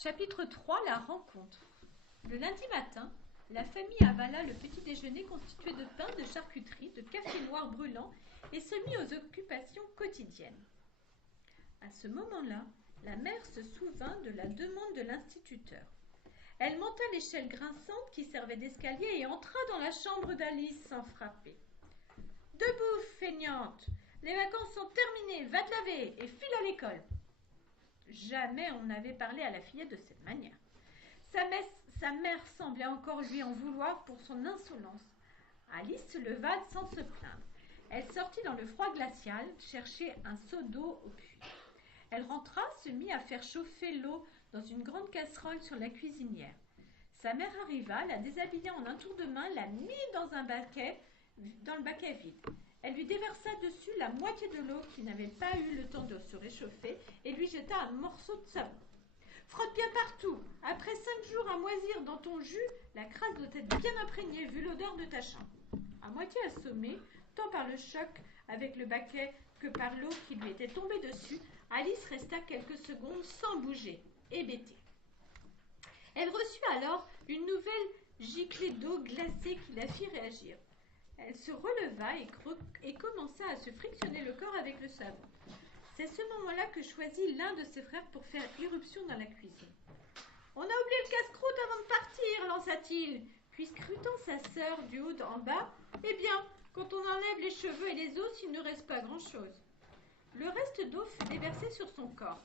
Chapitre 3. La rencontre. Le lundi matin, la famille avala le petit déjeuner constitué de pain, de charcuterie, de café noir brûlant et se mit aux occupations quotidiennes. À ce moment-là, la mère se souvint de la demande de l'instituteur. Elle monta l'échelle grinçante qui servait d'escalier et entra dans la chambre d'Alice sans frapper. « Debout, feignante! Les vacances sont terminées, va te laver et file à l'école !» Jamais on n'avait parlé à la fillette de cette manière. Sa mère semblait encore lui en vouloir pour son insolence. Alice se leva sans se plaindre. Elle sortit dans le froid glacial chercher un seau d'eau au puits. Elle rentra, se mit à faire chauffer l'eau dans une grande casserole sur la cuisinière. Sa mère arriva, la déshabilla en un tour de main, la mit dans le baquet vide. Elle lui déversa dessus la moitié de l'eau qui n'avait pas eu le temps de se réchauffer et lui jeta un morceau de savon. « Frotte bien partout. Après 5 jours à moisir dans ton jus, la crasse doit être bien imprégnée vu l'odeur de ta chambre. » À moitié assommée, tant par le choc avec le baquet que par l'eau qui lui était tombée dessus, Alice resta quelques secondes sans bouger, hébétée. Elle reçut alors une nouvelle giclée d'eau glacée qui la fit réagir. Elle se releva et commença à se frictionner le corps avec le savon. C'est ce moment-là que choisit l'un de ses frères pour faire irruption dans la cuisine. « On a oublié le casse-croûte avant de partir, lança-t-il, puis scrutant sa sœur du haut en bas. « Eh bien, quand on enlève les cheveux et les os, il ne reste pas grand-chose. » Le reste d'eau fut déversé sur son corps.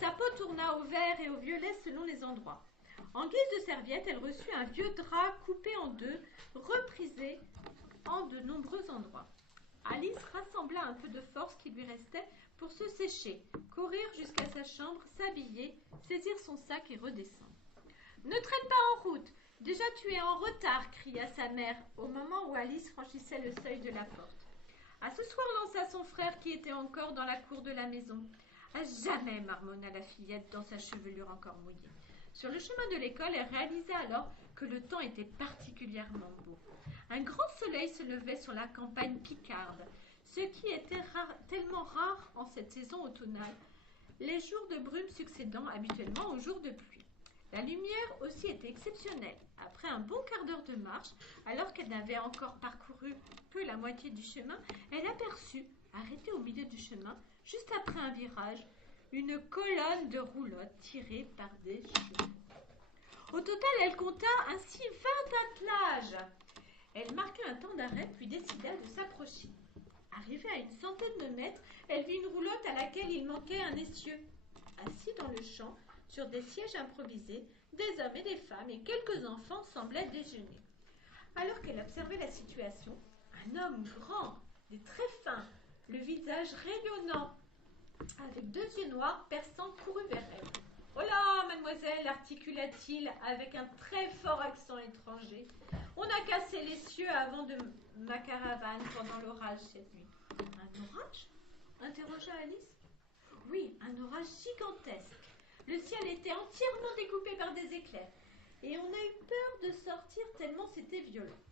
Sa peau tourna au vert et au violet selon les endroits. En guise de serviette, elle reçut un vieux drap coupé en deux, reprisé en de nombreux endroits. Alice rassembla un peu de force qui lui restait pour se sécher, courir jusqu'à sa chambre, s'habiller, saisir son sac et redescendre. « Ne traîne pas en route, déjà tu es en retard !» cria sa mère au moment où Alice franchissait le seuil de la porte. « À ce soir !» lança son frère qui était encore dans la cour de la maison. « À jamais !» marmonna la fillette dans sa chevelure encore mouillée. Sur le chemin de l'école, elle réalisa alors que le temps était particulièrement beau. Un grand soleil se levait sur la campagne picarde, ce qui était tellement rare en cette saison automnale, les jours de brume succédant habituellement aux jours de pluie. La lumière aussi était exceptionnelle. Après un bon quart d'heure de marche, alors qu'elle n'avait encore parcouru que la moitié du chemin, elle aperçut, arrêtée au milieu du chemin, juste après un virage, une colonne de roulotte tirée par des chevaux. Au total, elle compta ainsi 20 attelages. Elle marqua un temps d'arrêt, puis décida de s'approcher. Arrivée à une centaine de mètres, elle vit une roulotte à laquelle il manquait un essieu. Assis dans le champ, sur des sièges improvisés, des hommes et des femmes et quelques enfants semblaient déjeuner. Alors qu'elle observait la situation, un homme grand, des traits fins, le visage rayonnant, avec 2 yeux noirs perçants, courut vers elle. « Oh là, mademoiselle !» articula-t-il avec un très fort accent étranger. « On a cassé les cieux avant de ma caravane pendant l'orage cette nuit. »« Un orage ?» interrogea Alice. « Oui, un orage gigantesque. Le ciel était entièrement découpé par des éclairs et on a eu peur de sortir tellement c'était violent.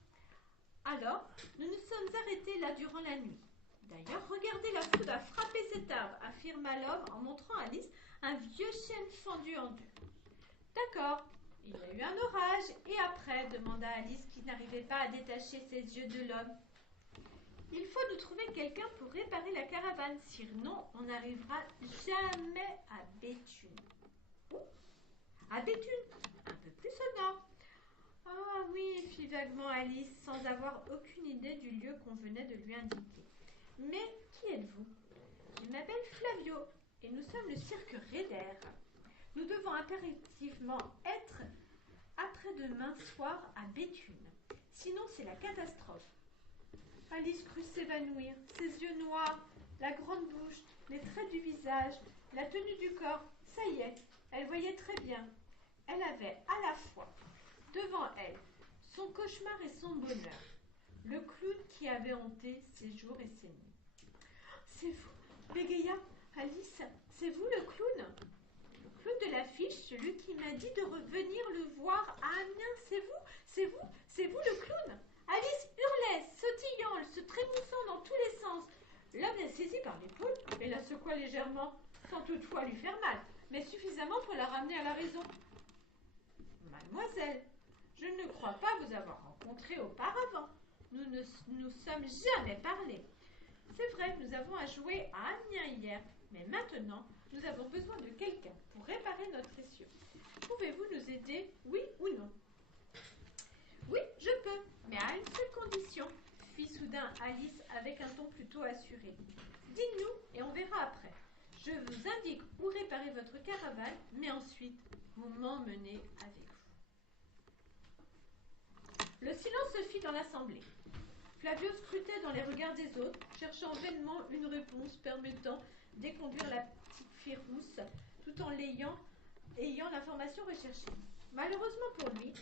Alors, nous nous sommes arrêtés là durant la nuit. D'ailleurs, regardez, la foudre a frappé cet arbre, affirma l'homme en montrant à Alice un vieux chêne fendu en deux. D'accord, il y a eu un orage, et après, demanda Alice qui n'arrivait pas à détacher ses yeux de l'homme. Il faut nous trouver quelqu'un pour réparer la caravane, sinon on n'arrivera jamais à Béthune. Où ? À Béthune, un peu plus au nord. Ah oui, fit vaguement Alice, sans avoir aucune idée du lieu qu'on venait de lui indiquer. Mais qui êtes-vous ? Je m'appelle Flavio et nous sommes le cirque Raider. Nous devons impérativement être après-demain soir à Béthune. Sinon, c'est la catastrophe. Alice crut s'évanouir. Ses yeux noirs, la grande bouche, les traits du visage, la tenue du corps. Ça y est, elle voyait très bien. Elle avait à la fois devant elle son cauchemar et son bonheur. Le clown qui avait hanté ses jours et ses nuits. « C'est vous, bégaya Alice, c'est vous le clown ?» Le clown de l'affiche, celui qui m'a dit de revenir le voir à Amiens, c'est vous le clown ?» Alice hurlait, sautillant, se trémoussant dans tous les sens. L'homme la saisit par l'épaule et la secoua légèrement, sans toutefois lui faire mal. mais suffisamment pour la ramener à la raison. Mademoiselle, je ne crois pas vous avoir rencontré auparavant. Nous ne nous sommes jamais parlé. C'est vrai, nous avons joué à Amiens hier, mais maintenant, nous avons besoin de quelqu'un pour réparer notre essieu. Pouvez-vous nous aider, oui ou non? Oui, je peux, mais à une seule condition, fit soudain Alice avec un ton plutôt assuré. Dites-nous et on verra après. Je vous indique où réparer votre caravane, mais ensuite, vous m'emmenez avec vous. Le silence se fit dans l'assemblée. Flavio scrutait dans les regards des autres, cherchant vainement une réponse permettant d'éconduire la petite fille rousse, tout en ayant l'information recherchée. Malheureusement pour lui,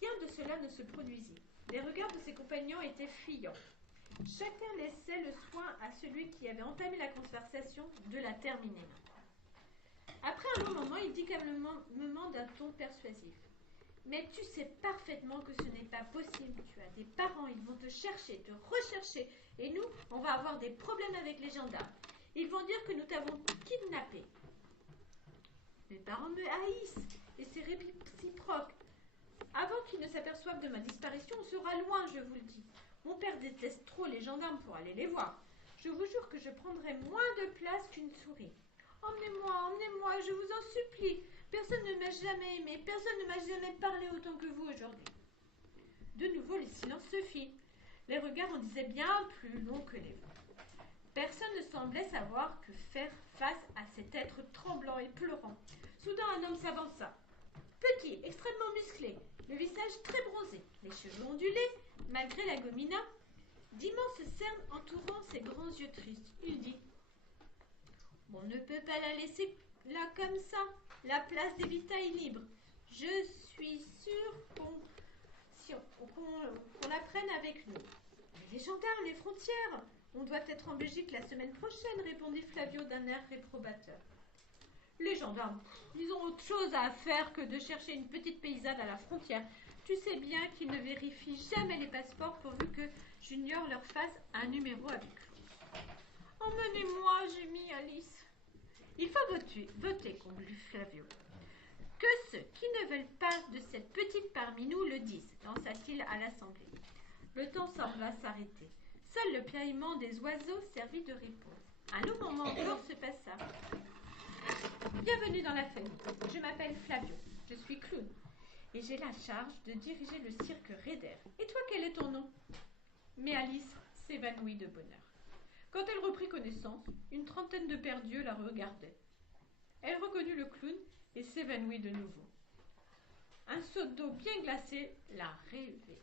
rien de cela ne se produisit. Les regards de ses compagnons étaient fuyants. Chacun laissait le soin à celui qui avait entamé la conversation de la terminer. Après un long moment, il dit calmement d'un ton persuasif. Mais tu sais parfaitement que ce n'est pas possible. Tu as des parents, ils vont te chercher, te rechercher. Et nous, on va avoir des problèmes avec les gendarmes. Ils vont dire que nous t'avons kidnappé. Mes parents me haïssent et c'est réciproque. Avant qu'ils ne s'aperçoivent de ma disparition, on sera loin, je vous le dis. Mon père déteste trop les gendarmes pour aller les voir. Je vous jure que je prendrai moins de place qu'une souris. Emmenez-moi, je vous en supplie. Personne ne m'a jamais aimé, personne ne m'a jamais parlé autant que vous aujourd'hui. De nouveau, le silence se fit. Les regards en disaient bien plus longs que les vôtres. Personne ne semblait savoir que faire face à cet être tremblant et pleurant. Soudain, un homme s'avança. Petit, extrêmement musclé, le visage très bronzé, les cheveux ondulés, malgré la gomina, d'immenses cernes entourant ses grands yeux tristes. Il dit « On ne peut pas la laisser là comme ça. La place d'Evita est libre. Je suis sûre qu'on la prenne avec nous. » Mais les gendarmes, les frontières. On doit être en Belgique la semaine prochaine, répondit Flavio d'un air réprobateur. Les gendarmes, ils ont autre chose à faire que de chercher une petite paysanne à la frontière. Tu sais bien qu'ils ne vérifient jamais les passeports pourvu que Junior leur fasse un numéro avec lui. Emmenez-moi, gémit Alice. Il faut voter, conclut Flavio. Que ceux qui ne veulent pas de cette petite parmi nous le disent, lança-t-il à l'assemblée. Le temps sembla s'arrêter. Seul le piaillement des oiseaux servit de réponse. Un long moment encore se passa. Bienvenue dans la famille. Je m'appelle Flavio. Je suis clown. Et j'ai la charge de diriger le cirque Raider. Et toi, quel est ton nom? Mais Alice s'évanouit de bonheur. Quand elle reprit connaissance, une trentaine de pères d'yeux la regardaient. Elle reconnut le clown et s'évanouit de nouveau. Un seau d'eau bien glacé la réveilla.